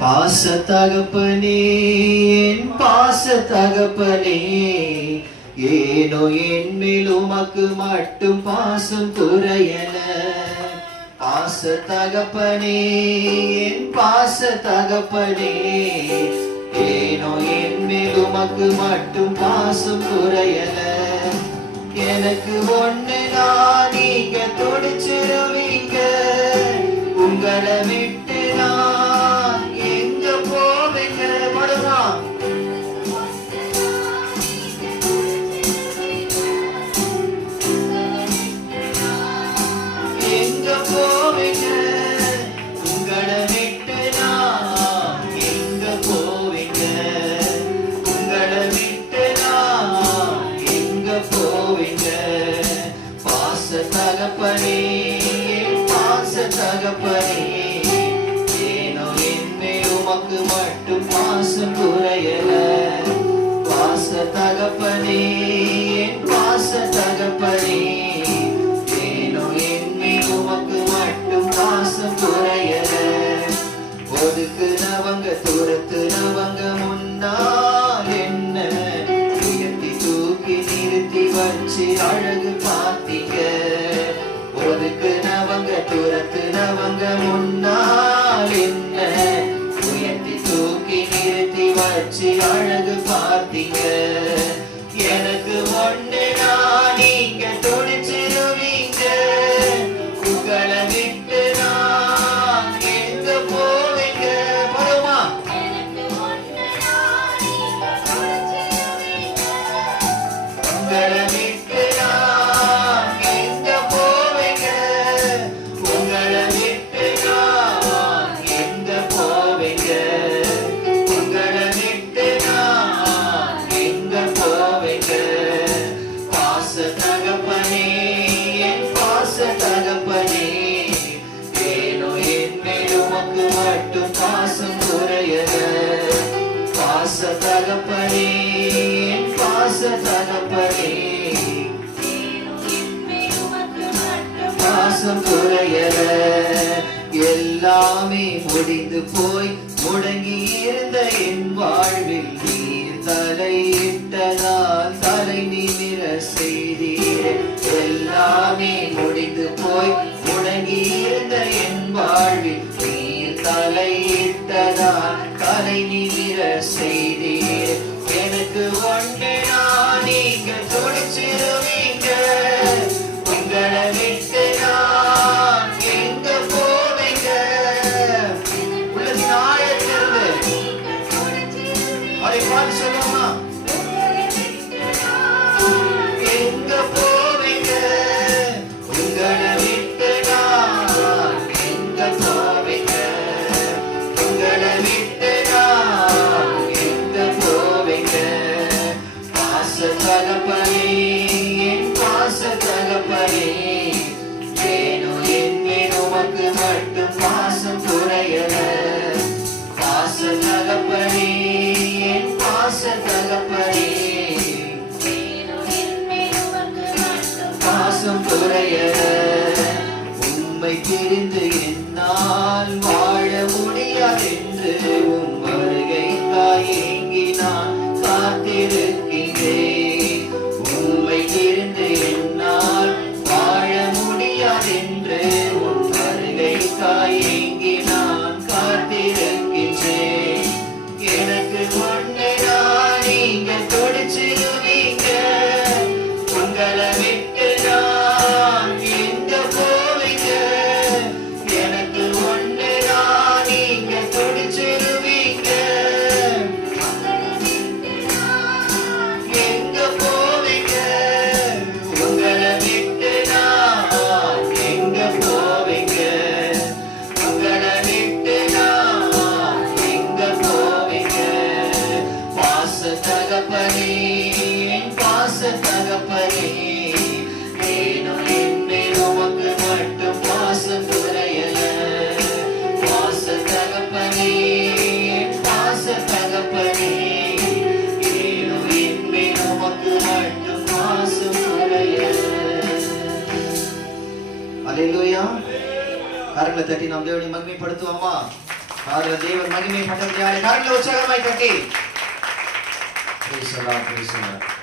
பாச தகப்பனே, என் பாச தகப்பனே, ஏனோ என் மேல் உமக்கு மட்டும் பாசம் குறையல. பாச தகப்பனே, என் பாச தகப்பனே, ஏனோ என் மேல் உமக்கு மட்டும் பாசம் குறையல. எனக்கு ஒண்ணு நான் நீங்க துடிச்சிருவீங்க, உங்களை விட்டு நான் எங்க போவீங்க? படுமா எங்க போவீங்க? உங்களை விட்டு நான் எங்க போவீங்க? உங்களை விட்டு நான் எங்க போவீங்க? பாச தகப்பனே, பாச தகப்பனே, ஏனோ என்னை உமக்கு மட்டும் பாசம் குறையல. பாச தகப்பனே, பாச தகப்பனே, ஏனோ என்னை உமக்கு மட்டும் பாசம் குறையல. ஒதுக்குனவங்க துரத்துனவங்க முன்னால் என்ன உயர்த்தி தூக்கி நிறுத்தி வச்சு அழகு பார்த்தீங்க. ஒதுக்குனவங்க துரத்துனவங்க முன்னால் என்ன உயர்த்தி தூக்கி நிறுத்தி வச்சு அழகு பார்த்தீங்க. எனக்கு ஒண்ணு நான் நீங்க துடிச்சிருவீங்க, உங்களை விட்டு நான் எங்க போவீங்க? வருமா உங்களை விட்டு நான் எங்க போவீங்க? உங்களை விட்டு நான் எங்க போவீங்க? உங்களை விட்டு நான் எங்க போவீங்க? பாச தகப்பனே, என் பாச தகப்பனே, ஏனோ என் மேல் உமக்கு மட்டும் பாசம் குறையல. பாச தகப்பனே, என் பாச தகப்பனே, பாசம் குறையல. எல்லாமே முடிந்து போய் முடங்கி இருந்த என் வாழ்வில் நீர் தலையிட்டதால் தலை நிமிர செய்தீர். எல்லாமே முடிந்து போய் முடங்கி இருந்த என் வாழ்வில் நீர் தலையிட்டதால் தலை நிமிர செய்தீர். எனக்கு ஒன்று நான் நீங்க துடிச்சிருவீங்க, உங்களை விட்டு நான் எங்க போவீங்க? உள்ளது ஆயத்திலிருந்து அதை பார்த்து சொல்லுமா, எங்க போவீங்க? உங்களை விட்டு நான் எங்க போவீங்க? உங்களை விட்டு நான் எங்க போவீங்க? பாச தகப்பனே, என் பாச தகப்பனே, ஏனோ என் மேல் உமக்கு மட்டும் பாசம் குறையல. பாச தகப்பனே, என் பாச தகப்பனே, பாசம் குறையல. உம்மை பிரிந்து என்னால் வாழ முடியாதென்று உம் வருகைக்காய் ஏங்கி நான் காத்திருக்கிறேன். உம்மை பிரிந்து என்னால் வாழ முடியாதென்று உம் வருகைக்காய் ஏங்கி நான் காத்திருக்கிறேன். எனக்கு ஒண்ணு நான் நீங்க துடிச்சிருவீங்க, உங்களை விட்டு நான் எங்க போவீங்க? எனக்கு ஒண்ணு நான் நீங்க துடிச்சிருவீங்க, எங்க போவீங்க? உங்களை விட்டு நான் எங்க போவீங்க? உங்களை விட்டு நான் எங்க போவீங்க? பாச தகப்பனே, பாச தகப்பனே, ஏனோ என் மேல் உமக்கு மட்டும் பாசம் குறையல. பாச தகப்பனே, பாச தகப்பனே, ஏனோ என் மேல் உமக்கு மட்டும் பாசம் குறையல. அல்லேலூயா. கரங்களை தட்டி நாம் தேவனை மகிமைப்படுத்துவோமா? தேவன் மகிமை பட்டபடியால் கரங்களை உற்சாகமாய் தட்டி. Praise the Lord, praise the Lord.